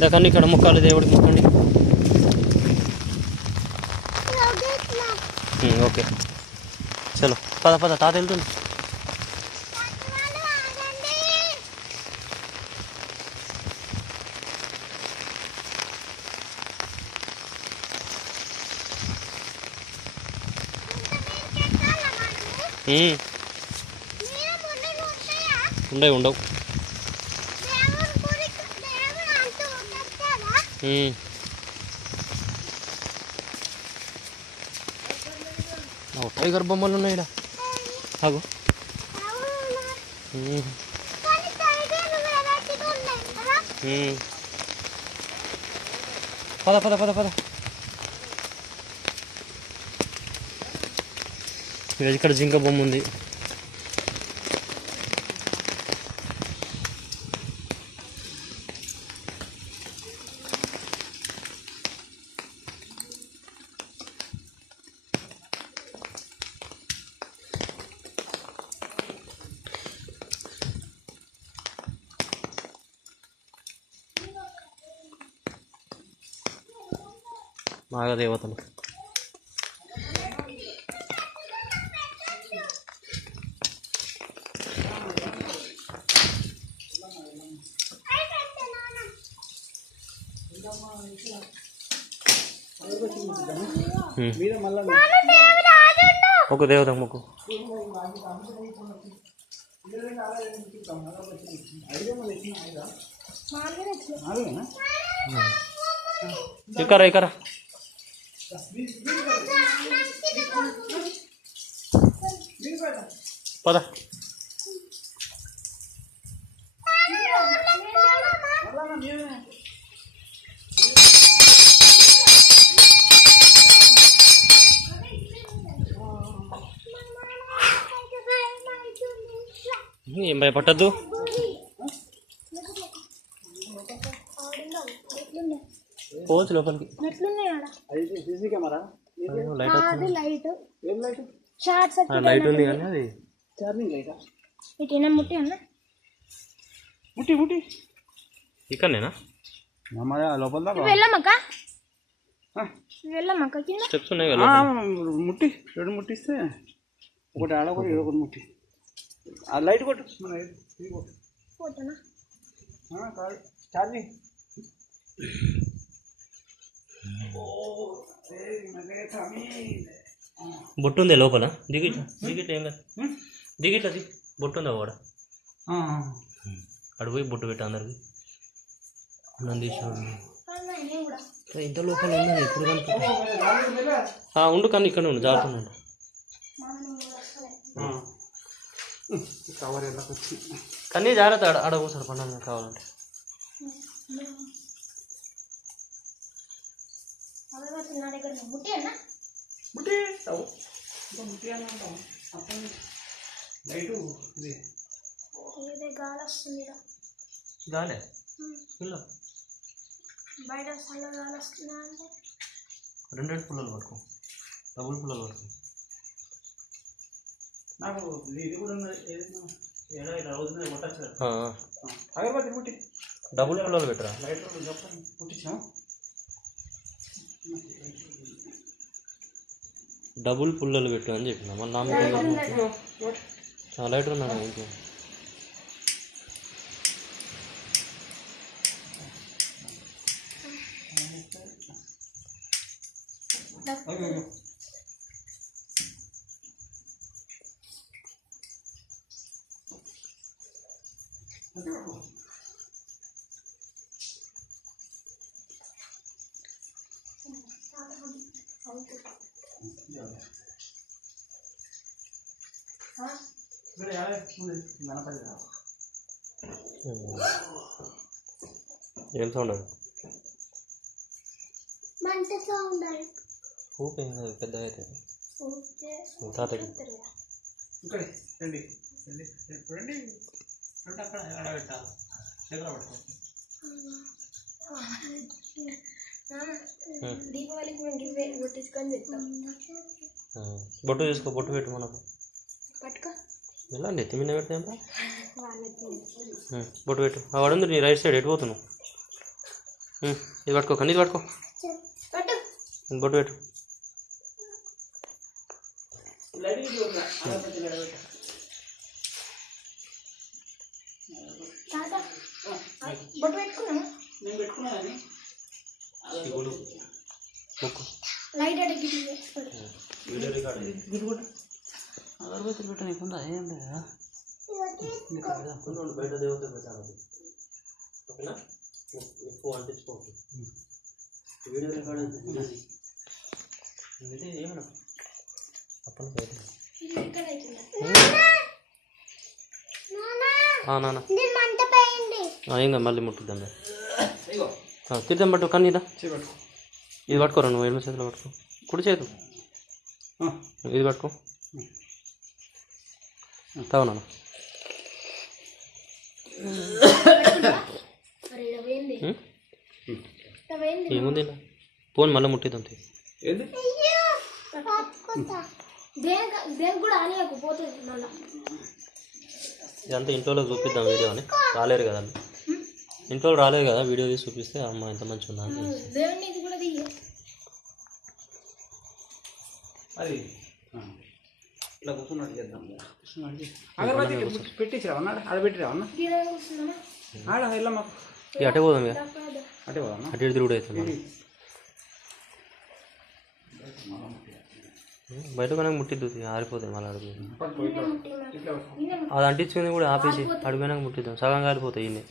దాన్ని ఇక్కడ మొక్కాలి, దేవుడికి మొక్కండి. ఓకే చలో పద పద, తాత వెళ్తుంది. ఉండవు ఉండవు. టైగర్ బొమ్మలు ఉన్నాయి ఇక్కడ. ఆగు. పద పద పద పద. ఇక్కడ జింక బొమ్మ ఉంది. నాగదేవతలు. ఒక దేవత మొక్కు. ఇక్కరా ఇక్కరా. పద. ఏం భయపట్టద్దు. పోవచ్చు లోపలికి. లైట్ ఉంది కానీ అది ముట్టి ముట్టి ఇక్కడనేనా లోపల స్టెప్స్ ఉన్నాయి కదా. ముట్టి రెండు ముట్టిస్తే ఒకటి ఆడ ఒకటి ఒకటి ముట్టి ఆ లైట్ కొట్టు. ఛార్జింగ్ బొట్టు ఉంది లోపల. దిగిట్లా దిగిట్లా ఏం కాదు. దిగిట్లా దిగి బొట్టు ఉందా వాడ అడు పోయి బొట్టు పెట్టా అందరికి. నందీశ్వరుడు ఇంత లోపల ఉన్నది ఇప్పుడు కనుక ఉండు. కానీ ఇక్కడ ఉండు, జాగ్రత్త. కానీ జాగ్రత్త అడగసారు పండుగ కావాలంటే. గాలే పిల్ల బయట రెండు పుల్లలు పట్టుకో, డబుల్ పుల్లలు పట్టుకో. నాకు ఇది కూడా డబుల్ పుల్లలు పెట్టరా. డబుల్ పుల్లలు పెట్టు అని చెప్పిన. మళ్ళీ నా లైటర్ ఉన్నాను ఇంట్లో. ఏం సౌండ్ అది? ఊపే పెద్ద అయితే తాతకి బొట్టు తీసుకో, బొట్టు పెట్టు మనకు. ఎలా నెత్తి మీద పెడతా బొట్టు పెట్టు. వాడు నీ రైట్ సైడ్ ఎటు పోతున్నావు? ఇది పట్టుకో కన్నీళ్ళు పట్టుకో బొట్టు పెట్టు అగరబత్తులు పెట్ట నీకుందా ఏం లేదా బయట దేవత పెట్టాలి ఓకేనా ఎక్కువ అంటించుకోవచ్చు వీడియో రికార్డ్ ఇది ఏమన్నా అప్పని బయట నాన్న ఏం కాదు మళ్ళీ ముట్టుద్దాం తీద్దాం పట్టు కానీ ఇది పట్టుకోరా నువ్వు ఎడమ చేతిలో పట్టుకో కుడి చేతు ఇది పట్టుకో తావు నాన్న ఏముంది ఫోన్ మళ్ళీ ముట్టిద్దాం ఇదంతా ఇంట్లో చూపిద్దాం వీడియో అని రాలేరు కదా ఇంట్లో రాలేదు కదా వీడియో తీసి చూపిస్తే అమ్మ ఎంత మంచిగా ఉందా అది ఇట్లా కూర్చున్నట్టు చేద్దాం అగరబత్తి పెట్టించిరా అన్నాడు ఆడ పెట్టిరా అన్న ఆడ వెళ్ళమ్మా అటే పోదాం ఇక అటే పోదమ్మా అటు ఇటు తిరుగుడు అవుతుంది బయట కనుక ముట్టిద్దు ఆరిపోతుంది మళ్ళీ అడుగు అది అంటించుకుంది కూడా ఆపేసి అడుగునాక ముట్టిద్దాం సగం కాలిపోతాయి ఇన్ని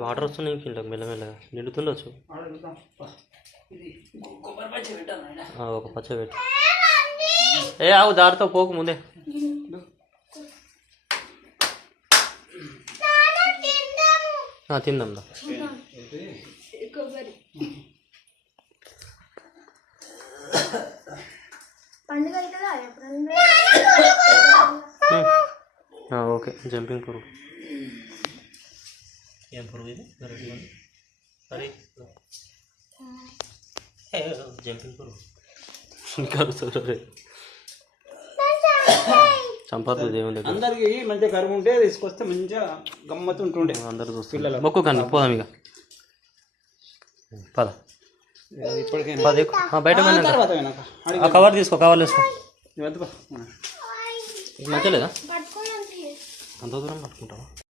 వాటర్ వస్తున్నాయి ఇంట్లోకి మెల్లమెల్లగా నిండుతుండొచ్చు ఒక పచ్చ పెట్టు ఆవు దారితో పోకు ముందే తిందాం దా ఓకే జంపింగ్ పురుగు ఏం పురుగు ఇది సరే జంపింగ్ పురుగు చంపద్దు దేవుని అందరికి మంచిగా కరువు ఉంటే తీసుకొస్తే మంచిగా గమ్మత్తు ఉంటుండే అందరు చూస్తారు మొక్కు కానీ పోదాం ఇక పద ఇప్పటికైనా బయట కవర్ తీసుకో కవర్ వేసుకో మంచిగా లేదా అంత దూరం పట్టుకుంటావా